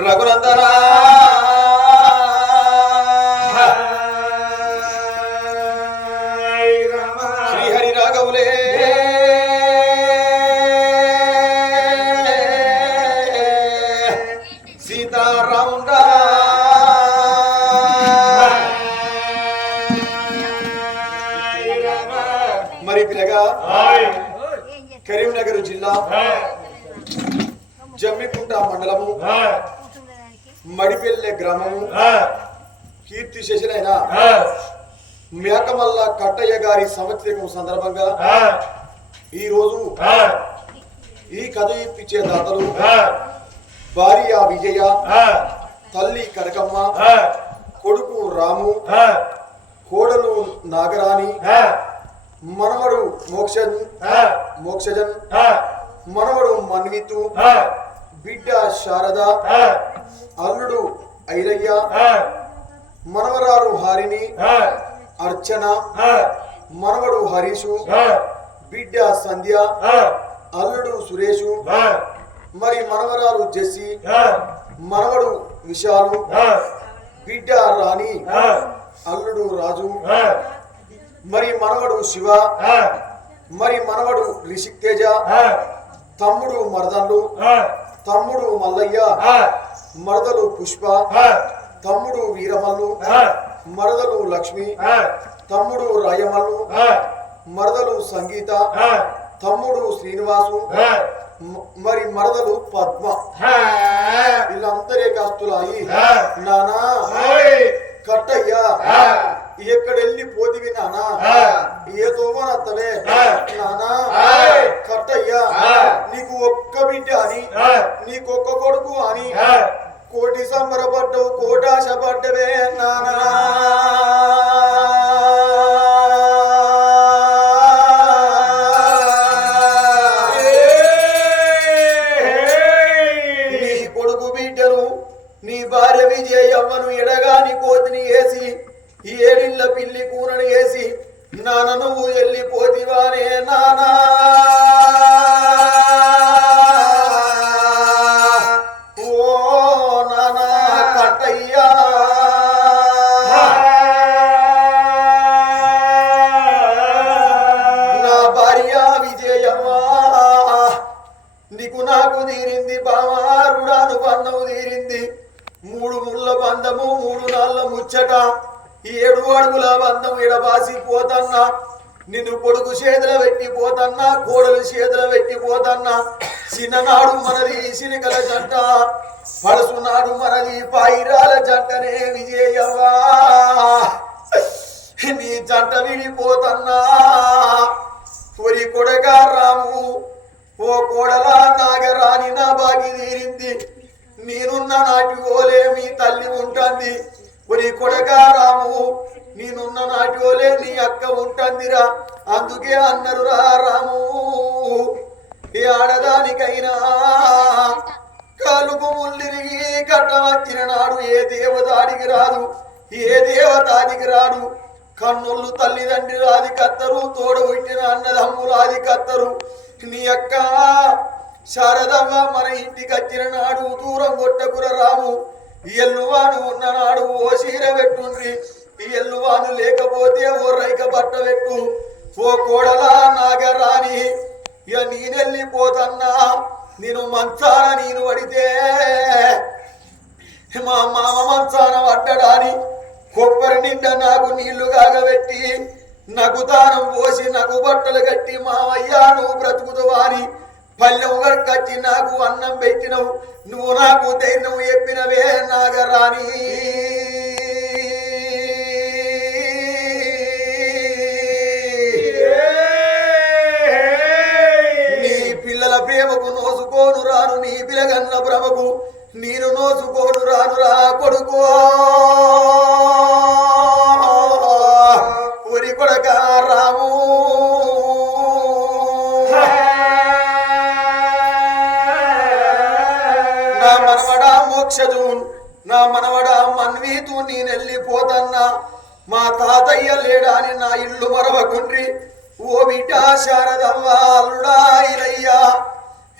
రఘునందనా! శ్రీహరి రాఘవులే సీతారాముండా! మరి పిల్లగా కరీంనగర్ జిల్లా జమ్మికుంట మండలము మడిపెల్లె గ్రామము. కీర్తి శశిలైన మేకమల్ల కట్టయ్య గారి సంవత్సరం సందర్భంగా ఈ రోజు ఈ కథ ఇప్పించే దాతలు భార్య విజయ తల్లి కనకమ్మ కొడుకు రాము కోడలు నాగరాణి మనవడు మోక్షన్ మోక్షజన్ మనవడు మన్వితు బిడ్డ శారద అల్లుడు ఐరయ్య మనవరాలు హారిని అర్చన మనవడు హరీషు బిడ్డ సంధ్య అల్లుడు సురేషు మరి మనవరాలు జెస్సి మనవడు విశాలు బిడ్డ రాణి అల్లుడు రాజు మరి మనవడు శివ మరి మనవడు రిషిక్ తేజ తమ్ముడు మరదళ్ళు తమ్ముడు మల్లయ్య మరదలు పుష్ప తమ్ముడు వీరమల్లు మరదలు లక్ష్మి తమ్ముడు రాయమల్లు మరదలు సంగీత తమ్ముడు శ్రీనివాసు మరి మరదలు పద్మ. వీళ్ళందరే కాస్తులాయి నానా కట్టయ్యా. ఎక్కడెళ్ళి పోతివి నానా? ఏ తోమనత్తవే నానా నిన్ను కొడుకు చేతుల పెట్టి పోతన్నా కోడలు చేతుల పెట్టి పోతన్నా. చిన్ననాడు మనది సినికల జంట పడుసునాడు మనది పైరాల జంటనే విజయవా నీ జంట విడిపోతన్నా. ఒరి కొడగా రాము ఓ కోడలా నాగరాని నా బాగి తీరింది. నేనున్న నాటి ఓలే మీ తల్లి ఉంటుంది. ఒరి కొడగా రాము నేనున్న నాటి నీ అక్క ఉంటుందిరా. అందుకే అన్నరు రా రాము. ఏ ఆడదానికైనా కలుపు ముల్లిరిగి కట్ట వచ్చిన నాడు ఏ దేవతాడికి రాదు ఏ దేవతాడికి రాడు. కన్నుళ్ళు తల్లిదండ్రి రాది కత్తరు తోడు పుట్టిన అన్నదమ్ములు ఆది కత్తరు. నీ అక్క శారదమ్మ మన ఇంటికి వచ్చిన నాడు దూరం కొట్టకుర రాము. ఎల్లువాను ఉన్న నాడు ఓ చీర పెట్టుండ్రి. ఈ ఎల్లువాను లేకపోతే ఓ రైక బట్ట పెట్టు. ఓ కోడలా నాగరాని ఇక నేనెళ్ళిపోతన్నా. నేను మంచాన నేను పడితే మా మామ మంచాన పడ్డడాని. కొబ్బరి నిండా నాకు నీళ్ళు కాగబెట్టి నాకు దానం పోసి నాకు బట్టలు కట్టి మావయ్య నువ్వు బ్రతుకుతావా అని పల్లెం కట్టి నాకు అన్నం పెట్టినవు. నువ్వు నాకు ధైర్యం చెప్పినవే నాగరాని కొడుకు. ఊరి కొడక రాము. నా మనవడా మోక్షజూన్ నా మనవడా మన్వీతు నేను వెళ్ళిపోతన్నా మా తాతయ్య లేడాని నా ఇల్లు మరవకుండ్రి. ఓ విటా శారదమ్మ అల్లుడా ఇలయ్యా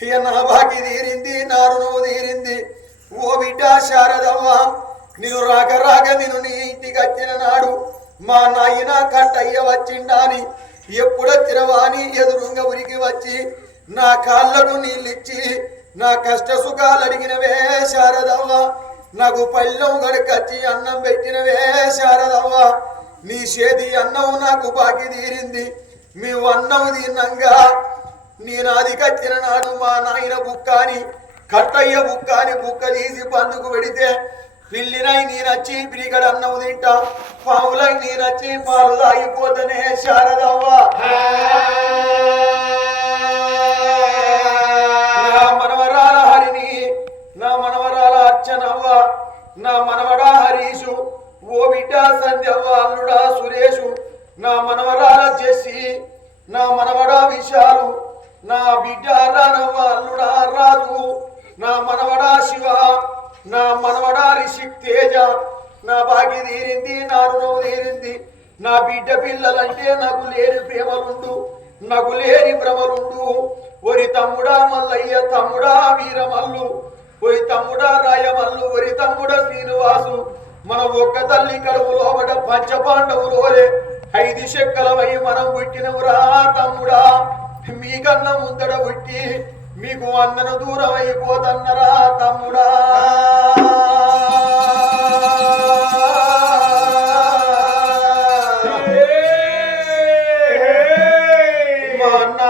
ఇక నా బాకి తీరింది నా రుణము తీరింది. ఓ బిడ్డ శారదవ్వ నేను రాక రాక నేను నీ ఇంటికి వచ్చిన నాడు మా నాయన కట్టయ్య వచ్చిండాని ఎప్పుడ వాని ఎదురుంగ ఉరికి వచ్చి నా కాళ్ళకు నీళ్ళిచ్చి నా కష్ట సుఖాలు అడిగినవే శారదవ్వ. నాకు పళ్ళెం గడికచ్చి అన్నం పెట్టినవే శారదవ్వ. నీ చేతి అన్నం నాకు బాకి తీరింది మేము అన్నం తిన్నంగా నేను అది కట్టిన నాడు మా నాయన బుక్కాని కట్టయ్య బుక్కాని బుక్క తీసి పందుకు పెడితే పిల్లినై నేనచ్చి పిరిగడ అన్నం తింటా పావులై నేనచ్చి పాలు తాగిపోతనే శారదవ్వ. నా మనవరాల హరిని నా మనవరాల అర్చనవ్వ నా మనవడా హరీషు ఓ బిడ్డ సంధ్యవ్వ అల్లుడా సురేషు నా మనవరాల జెస్సి నా మనవడా విశాలు నా బిడ్డ రానవ్వ అల్లుడా రాజు నా మనవడా శివ నా మనవడా రిషిక్ తేజ నా బాగి తీరింది నా రుణం తీరింది. నా బిడ్డ పిల్లలంటే నాకు లేని ప్రేమలుండు నాకు లేని భ్రమలుండు. ఒరి తమ్ముడా మల్లయ్య తమ్ముడా వీరమల్లు ఒరి తమ్ముడా రాయమల్లు ఒరి తమ్ముడా శ్రీనివాసు. మన ఒక్క తల్లి కడుపు లోపట పంచపాండవులోరే ఐదు శక్కలమై మనం పుట్టినవురా తమ్ముడా. మీకన్నా ముందడ పుట్టి మీకు వందన దూరం అయిపోతన్నరా తమ్ముడా. మా అన్న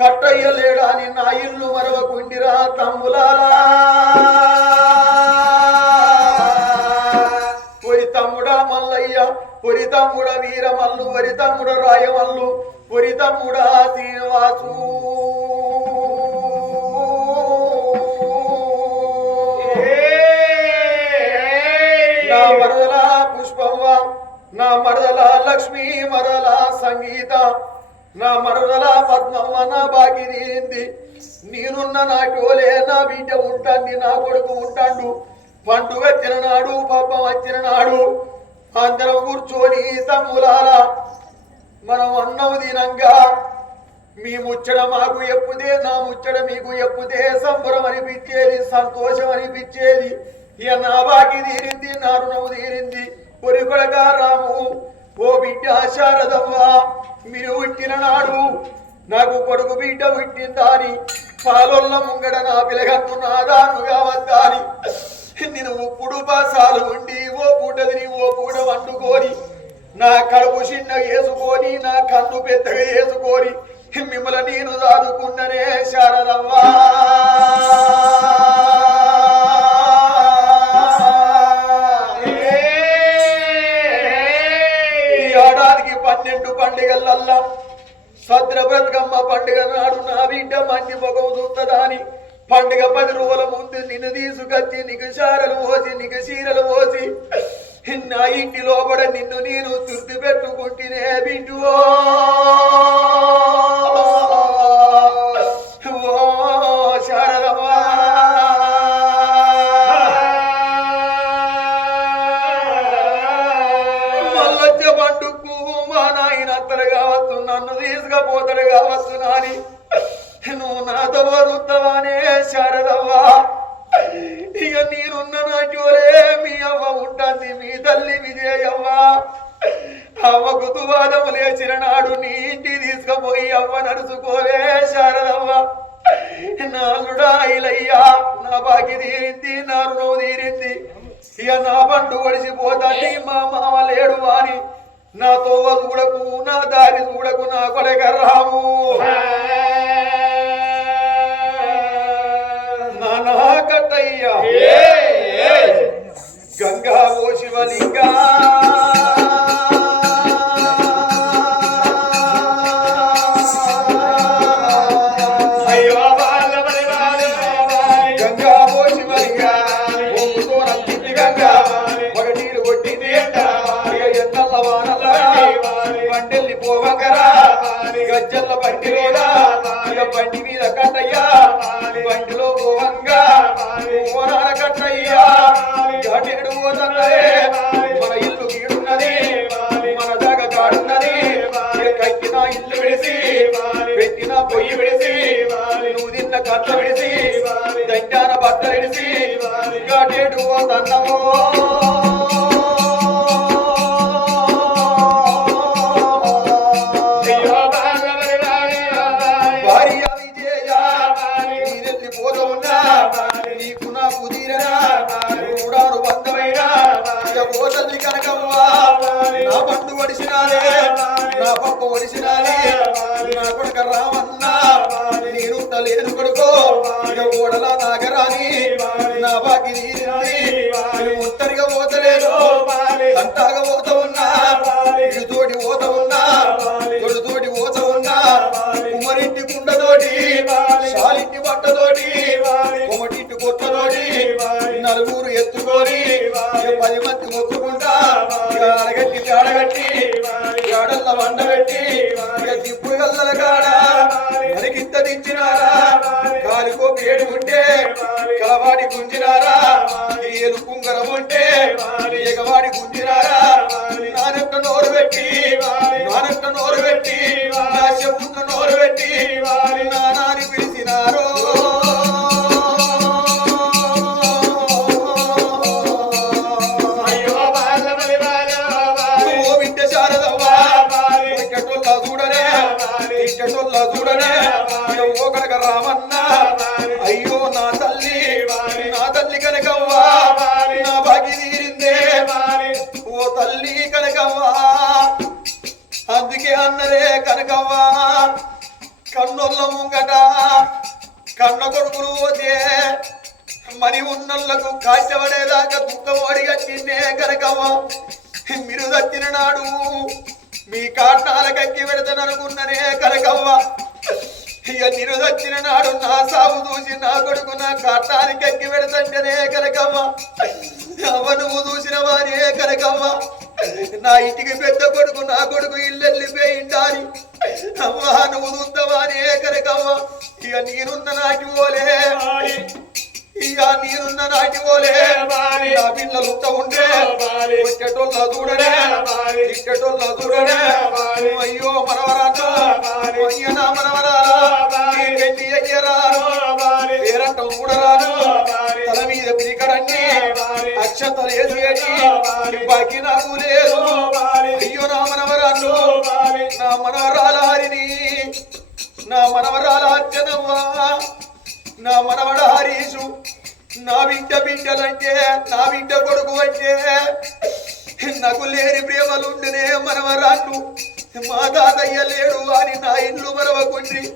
కట్టయ్యలేడా అని నా ఇల్లు మరవకుండిరా తమ్ములాలా ఒరి తమ్ముడా మల్లయ్య ఒరి తమ్ముడ వీరమల్లు ఒరి తమ్ముడ రాయమల్లు ఒరి తమ్ముడా శ్రీనివాసు. నా మరదల లక్ష్మి మరల సంగీత. నా మరదల పద్మమ్మ నా బాగిరింది నేనున్న నాటోలే నా బిడ్డ ఉంటాంది నా కొడుకు ఉంటాడు. పండుగ వచ్చిన నాడు పాపం వచ్చిన నాడు అందరం కూర్చొని తమ్ములాల మనం అన్నం దినంగా మీ ముచ్చట మాకు ఎప్పుదే నా ముచ్చట మీకు ఎప్పుదే సంబరం అనిపించేది సంతోషం అనిపించేది. ఇక నా బాకి తీరింది నా రుణము తీరింది. కొరికొడగా రాము ఓ బిడ్డ శారదవ్వ మీరు పుట్టిన నాడు నాకు కొడుకు బిడ్డ పుట్టిందా అని పాలొల్ల ముంగడ నా పిలగన్ను నాదానుగా వద్దాని. నేను ఉప్పుడు పాసాలు ఉండి ఓ పూటదిని ఓ పూట వండుకొని నా కడుపు చిన్న వేసుకొని నా కన్ను పెద్దగా వేసుకొని మిమ్మల్ని నేను దాదుకున్ననే శారదవ్వా. పండుగలల్లా. సద్ర బ్రతకమ్మ పండుగ నాడు నా బిడ్డ మంచి ముఖం చూస్తుందని పండుగ పది రోజుల ముందు నిన్ను తీసుకొచ్చి నీకు చారలు పోసి నీకు చీరలు పోసి. నా ఇంటి లోపల నిన్ను నేను తుర్తి పెట్టుకుంటేనే బిడ్డు. కావచ్చు నాని నువ్వు నాతో వదులుతావానే శారదవ్వా. ఇక నేనున్న నాటోలే మీ అవ్వ ఉంటుంది మీ తల్లి విజయవ్వా. అవ్వకు దువాదము లేచిన నాడు నీ ఇంటి తీసుకుపోయి అవ్వ నడుచుకోలే శారదవ్వ. నాలుడా ఇలయ్యా నా బాకి తీరింది నా రుణం తీరింది. ఇక నా పండు ఒడిసిపోతాని మా మామ లేడు వాని. నా తోవ చూడకు నా దారి చూడకు నా కొడక రాము. నానా కట్టయ్యా. గంగా ఓ శివలింగా. ఆడల్ల వండబెట్టి ఇక గల్లల కాడ మనకింత దించినారా? కాలుకో పేడు ఉంటే కలవాడి గుంజినారా? ఏలు కుంగరం ఉంటే ఎగవాడి గుంజినారా? నానట్ట నోరు పెట్టి అందుకే అన్నరే కనకవ్వ. కన్నొల్ల ముంగట కన్న కొడుకులు పోతే మరి ఉన్నళ్ళకు కాచబడేదాకా దుఃఖమోడిగా తిన్నే కనకవ్వ. మీరు దచ్చిన నాడు మీ కాటాల కక్కి పెడతాననుకున్ననే కనకవ్వ. ఇక నేను నాడు నా సాగు చూసి నా కొడుకు నా కాటానికి ఎక్కి పెడతంటేనే కనకమ్మ అవ నువ్వు చూసిన వారే కనకమ్మ నా ఇంటికి పెద్ద కొడుకు నా కొడుకు ఇల్లు వెళ్ళిపోయిండాలి అవ్వ నువ్వు చూద్దావానే కనకవ్వ ఇక నేనున్న నాటి పోలే. ఇక నేనున్న నాటి పోలే. నా పిల్లలు ఉంట ఉండే. ఇక్కటోళ్ళ చూడనే. ఇక్కటోళ్ళ చూడనే. అయ్యో మనవరాను అయ్య నా మనవరాలా. ఈ పెళ్ళి అయ్యరాను. పేరంటం చూడరాను తల మీద పిరికరన్ని అక్షతలు వేసి బాకి నాకు లేదు. అయ్యో నా మనవరాను నా మనవరాల హరిని. నా మనవరాల అర్చనవ్వా. నా మనవడ హరీషు. నా బిడ్డ బిడ్డలంటే నా బిడ్డ కొడుకు అంటే నాకు లేని ప్రేమలుండనే మనవరాళ్ళు. మా తాతయ్య లేడు అని నా ఇల్లు మరవకుండ్రి.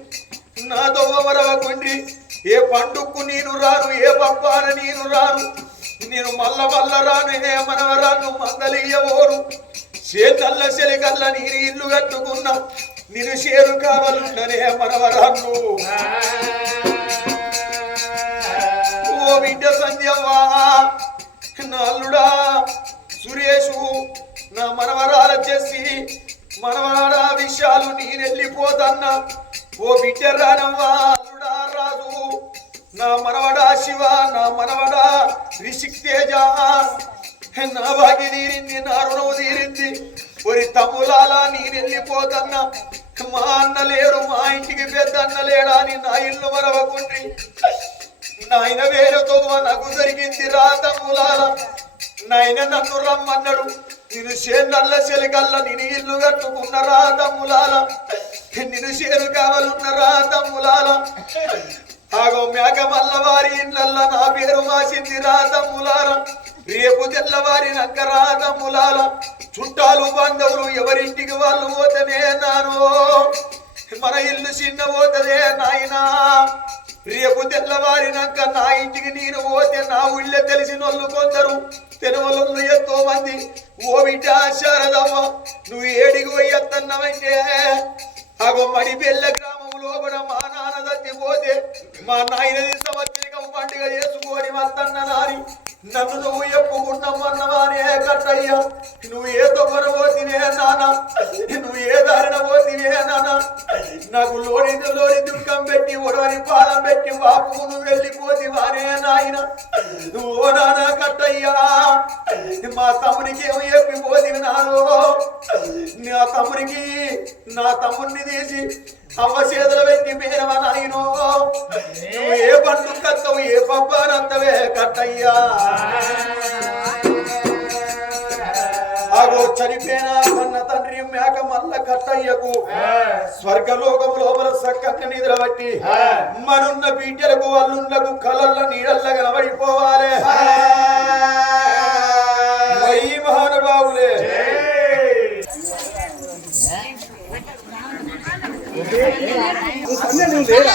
నా దొవ్వ మరవకుండ్రి. ఏ పండుక్కు నేను రాను ఏ పప్పాన నేను రాను. నేను మల్ల మల్ల రాను ఏ మనవరాను మందలియ్యవోరు చేతల్ల చెలికల్ల నీరు ఇల్లు కట్టుకున్నా నేను షేరు కావాలుండనే మనవరాను ఓ బిడ్డ సంధ్యవ్వా నల్లుడా సురేషు నా మనవరాల చేసి మనవరాల విషయాలు నేనెళ్ళిపోతన్నా. ఓ బిడ్డ రానవ్వా అల్లుడా. నా మనవడా శివ నా మనవడా రిషిక్ తేజ నా భాగ్య తీరింది నా రుణము తీరింది. ఒరి తమ్ములాలా నేనెళ్ళిపోతన్నా మా అన్న లేడు మా ఇంటికి పెద్ద అన్న లేడా అని నా ఇల్లు మరవకుండ్రి. నాయన వేరుతో నాకు దొరికింది రా తమ్ములాల. నాయన నన్ను రమ్మన్నాడు. నేను చేనల్ల చెలికల్ల నేను ఇల్లు కట్టుకున్న రా తమ్ములాల. నేను చేరు కావాలన్న రా తమ్ములాల. ఆగో మేక మల్లవారి ఇళ్ళల్ల నా పేరు మాసింది రాతమ్ములార రేపు తెల్లవారి నక్క రాతమ్ములాల చుట్టాలు బంధువులు ఎవరింటికి వాళ్ళు పోతనే నాను? మన ఇల్లు చిన్న పోతదే నాయనా? రేపు తెల్లవారినాక నా ఇంటికి నేను పోతే నా ఊళ్ళో తెలిసిన వాళ్ళు కొందరు తెనవలు ఎంతో మంది ఓ బిడ్డ శారదమ్మ నువ్వు ఏడికి పోయత్తన్నవంటే అగో మడి పెళ్ళ గ్రామం లోపల మా నాన్న తగ్గిపోతే మా నాయనది సంవత్సరికం పండుగ చేసుకొని వద్దన్న నారి. నన్ను నువ్వు ఎప్పుకున్నామన్నవానే కట్టయ్యా. నువ్వు ఏ దొంగన పోతివే నాన్న నువ్వు ఏ దారిన పోతివే నాన్న నాకు లోని లోని దుఃఖం పెట్టి ఒడవని పాదం పెట్టి బాపు నువ్వు వెళ్ళిపోతివానే నాయన. నువ్వు నాన్న కట్టయ్యా. మా తమ్మునికి ఏమి చెప్పిపోతివి నాను నా తమ్మునికి నా తమ్ముడిని తీసి అవ్వ చేతులు పెట్టి మేరవ నాయనో. నువ్వు ఏ పండు కత్తవు ఏ పబ్బానంత కట్టయ్యా అగో చనిపోయిన కన్న తండ్రి మేక మల్ల కట్టయ్యకు స్వర్గలోకం లోపల నిద్ర బట్టి మనున్న బీటలకు వాళ్ళు కలల్ల నీడల్ల కనబడిపోవాలి మహానుభావులే నువ్వు లేదా